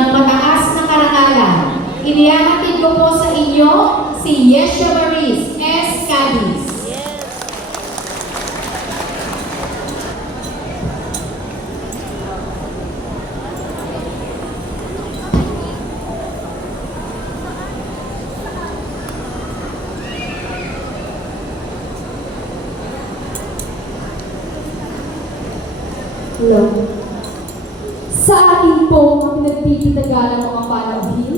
ng mataas na karangalan. Inihahatid ko po sa inyo si Yesha Maris S. Cadiz. Hello. Sa ating po ang pinagpipitagalan mga panauhin,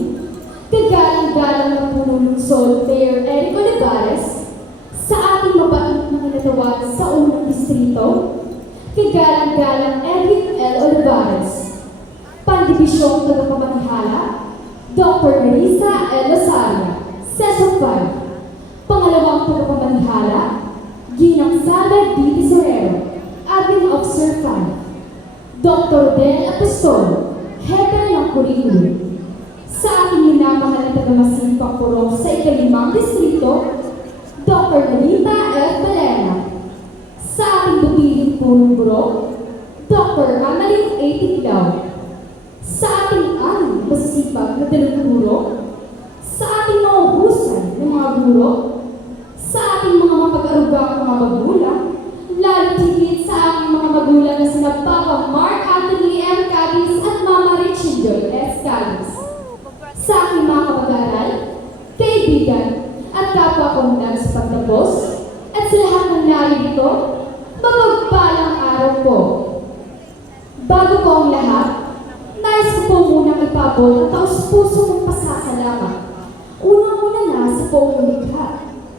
kagalang-galang ng punong Sol, Mayor Eric Olivares, sa ating mabait na kinatawa sa unang distrito, kagalang-galang Eric L. Olivares, Pandibisyong Tagapamanihala, Dr. Marisa L. Rosario, Session 5, Pangalawang Tagapamanihala, Ginang Sala D. Tesorero, Admin Officer 5, Dr. Del Apostol, Hepe ng Curriculum. Sa ating minamahal na tagamasin pangpurong sa ikalimang distrito, Dr. Melita F. Valera. Sa ating butihin punong guro, Dr. Amalie A. Tiglao. Sa ating aning masisipag na dalaguro, sa ating mga husay ng mga guro, sa ating mga mapag-arugang mga magulang, lalo higit sa aking mga magulang na sina Papa Mark Anthony M. Cadiz at Mama Richindoy S. Cadiz. Sa aking mga kapag-aaral, kaibigan, at kapwa kong nais pagtapos, at sa lahat ng narito, mapagpalang araw po. Bago ko ang lahat, nais ko po munang ipabot ang taus-puso kong pasasalamat. Unang-una na sa poong likha,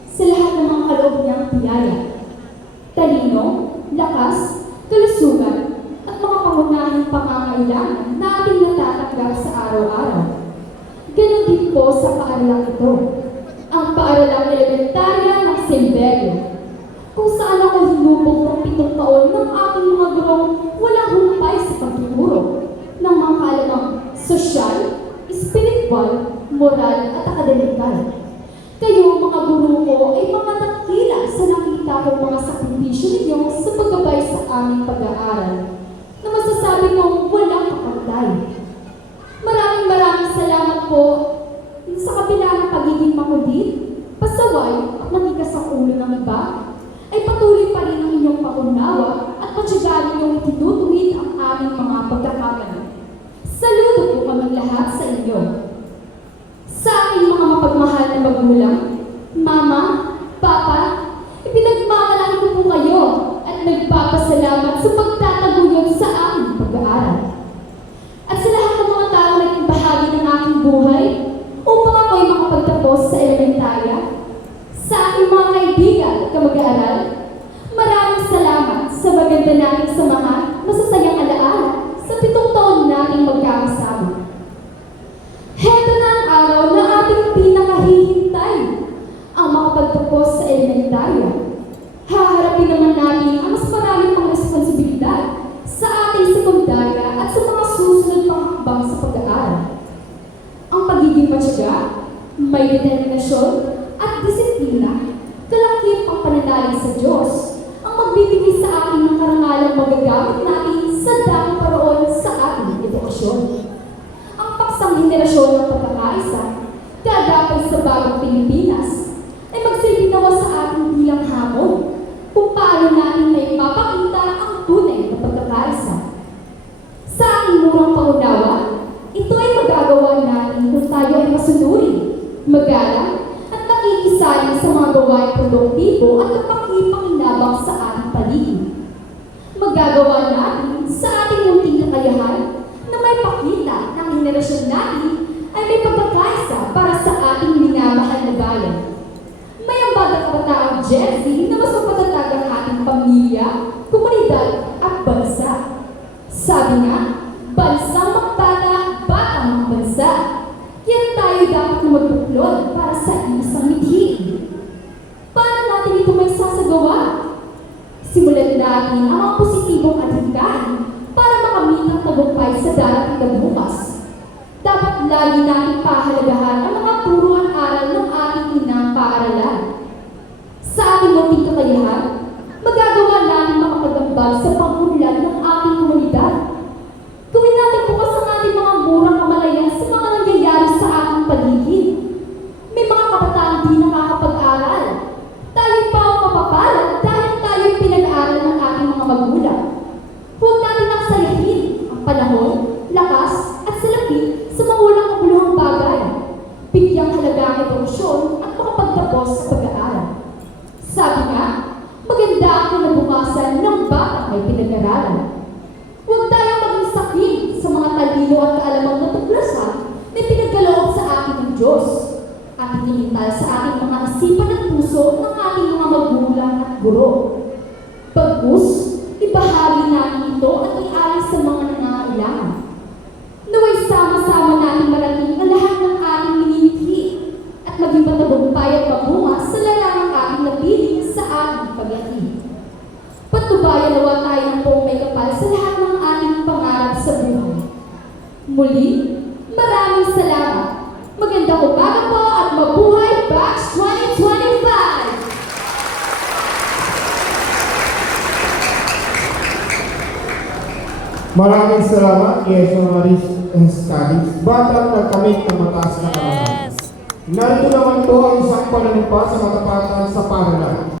sa lahat ng mga kaloob niyang piyaya. Talino, lakas, kalusugan, at mga pangunahing pangangailangan na ating natatanggap sa araw-araw. Ganon din po sa paaralang ito, ang paaralang elementarya ng Silverio, kung saan ako hinubog ng 7 taon ng aking mga gurong walang humpay sa pagtuturo ng mga kaalamang sosyal, spiritual, moral, at akademikal. Kayo, mga guro ko, ay mga nakila sa nakita kong mga sakripisyo ninyo sa paggabay sa aming pag-aaral na masasabi kong walang kapantay. Maraming salamat po sa kabila ng pagiging makulit, pasaway at nanigas ang ulo ng iba, ay patuloy pa rin ang inyong paunawa at patyagaan ninyong tinutuwid ang aming mga pagkakamali. Saludo po kami lahat sa inyo. Sa aking mga mapagmahal na magulang, Mama, Papa, ipinagmamalaki ko po kayo at nagpapasalamat sa pagtataguyod sa aming pag-aaral. At sa lahat ng mga tao na naging bahagi ng aking buhay upang ako'y makapagtapos sa elementarya, sa aking mga kaibigan at kamag-aaral, maraming salamat sa maganda nating samahan na sasayang alaala sa 7 taon nating magkakasama. Heto na ang araw na ating pinakahihintay, ang makapagtapos sa elementarya. Haharapin naman natin ang mas maraming pang responsibilidad sa ating sekundarya at sa mga susunod pang hakbang sa pag-aaral. Ang pagiging matyaga, may determinasyon at disiplina, kalakip ang pananalig sa Diyos, ang magbibigay sa atin ng karangalang magagamit natin sa daming paroon sa ating edukasyon. Ang paksang henerasyon ng pagkakaisa, dadapay sa bagong Pilipinas, ay magsilbi nawa sa ating bilang hamon kung paano natin may mapakita ang tunay na pagkakaisa. Sa ating murang paunawa, ito ay magagawa natin kung tayo ay masunuri, magalang, at nakikisali sa mga gawain produktibo at kapakipakinabang sa ating paligid. Magagawa natin sa ating munting kakayahan na may pakita ng henerasyon natin ay may pagkakaisa para sa ating minamahal na bayan. May ang batang kabataang Gen Z na mas mapatatag ang ating pamilya, komunidad at bansa. Sabi nga, bansang magtata, batang magbansa. Kaya tayo dapat na magbuklod para sa isang mithiin. Paano natin ito may sasagawa? Simulan natin ang mga positibong adhikain para makamit ang tagumpay sa darating na bukas. Dapat lagi natin pahalagahan ang mga turuan aral ng ating inang paaralan. Sa ating munting kakayahan, magagawa natin makapagambal sa pangunlad ng ating komunidad. Gawin natin bukas ang ating mga murang kamalayan guro. Pagkus, ibahagi namin ito at ialis sa mga nangangailangan. Naway sama-sama natin marating ang lahat ng ating minimithi at maging matagumpay at mabunga sa larangang ating napili sa ating pagyati. Patubayan nawa tayo ng buong may kapal sa lahat ng ating pangarap sa buhay. Muli, maraming salamat. Magandang umaga po at mabuhay Batch 2025! Maraming salamat, Yesha Maris Escadis, batang nagkamit ng mataas na karanasan. Narito naman po ang isang pananumpa sa katapatan sa paaralan.